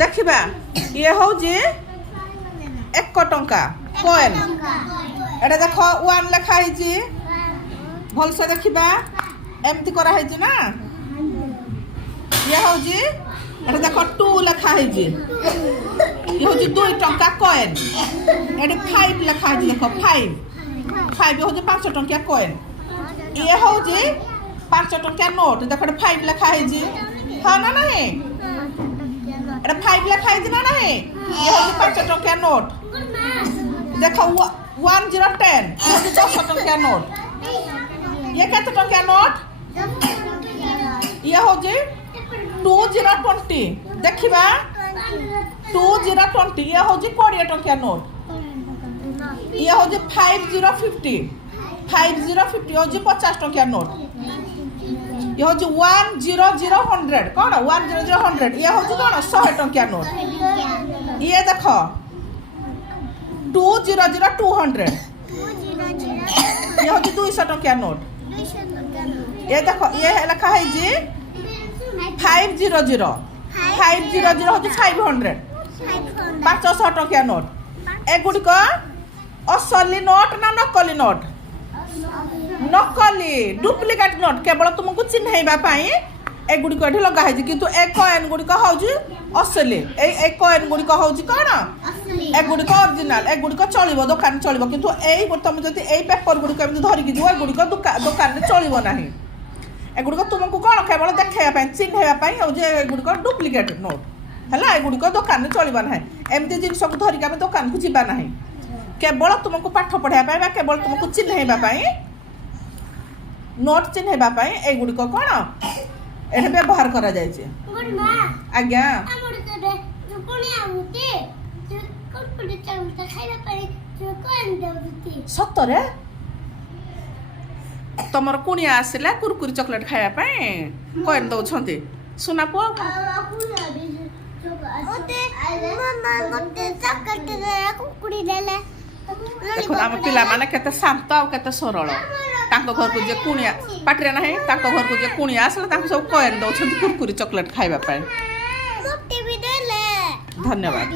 देखा ये हूँ 1 टंका कॉइन एटा देख 1 लिखाई भल से देखा एमती कराई ना ये हूँ देख 2 लिखाई ये हूँ 2 टंका कॉइन ये 5 लिखाई देख 5 हूँ 5 टंकिया कॉइन ये हूँ 5 टंकिया नोट देख 5 लिखाई हाँ ना नहीं এটা 5 লেখাই না নাই ये হচ্ছে 5 टंकिया नोट देखो 1010 ये हচ্ছে 10 टंकिया नोट ये केते टंकिया नोट ये हচ্ছে 2020 देखिबा 2020 ये हচ্ছে 20 टंकिया नोट ये हচ্ছে 5050 5050 हচ্ছে 50 टंकिया नोट ये हूँ 100 कौन 100 ये हूँ कौन 100 टंकिया नोट ये देख 200 200 ये हूँ 200 टंकिया नोट ये देख ये लिखा है 500 500 हूँ 500 500 टंकिया नोट एगुड़िक असली नोट ना नकली नोट नकली डुप्लिकेट नोट केवल तुमको चिन्हैबा एगुड़िक ये लगाई किंतु ए कॉइन गुड़िक हूँ असली ए कॉइन गुड़िक हूँ कौन एगुड़िक ओरिजिनाल एगुड़िक चलो दुकान चलो किंतु तुम जब यही पेपर गुड़िक धरिकी जीव एगुड़िक दुकान में चलो ना एगुड़िक तुमको कौन केवल देखा चिन्हैबा हूँ एगुड़िक डुप्लिकेट नोट है एगुड़िक दुकान में चलवा ना एमती जिन सब धरिक आम दुकान को जीवा ना केवल तुमको पाठ पढ़ाई केवल तुमको चिन्हैबा नोट चिन्हैबा एगुड़िक कौन ये व्यवहार करा जाए आज्ञा सतरे तुम कुणिया आसला कुरकुरी चॉकलेट खायापाई कॉइन दौरान सुना पुआ देखो आम पिला माने केते शांत आ केते सरल तांको घर को जे कुणिया पाटरे नाही तांको घर को जे कुणिया आसला सब कॉइन दौरान कुरकुरी चॉकलेट खाइबा पाई धन्यवाद।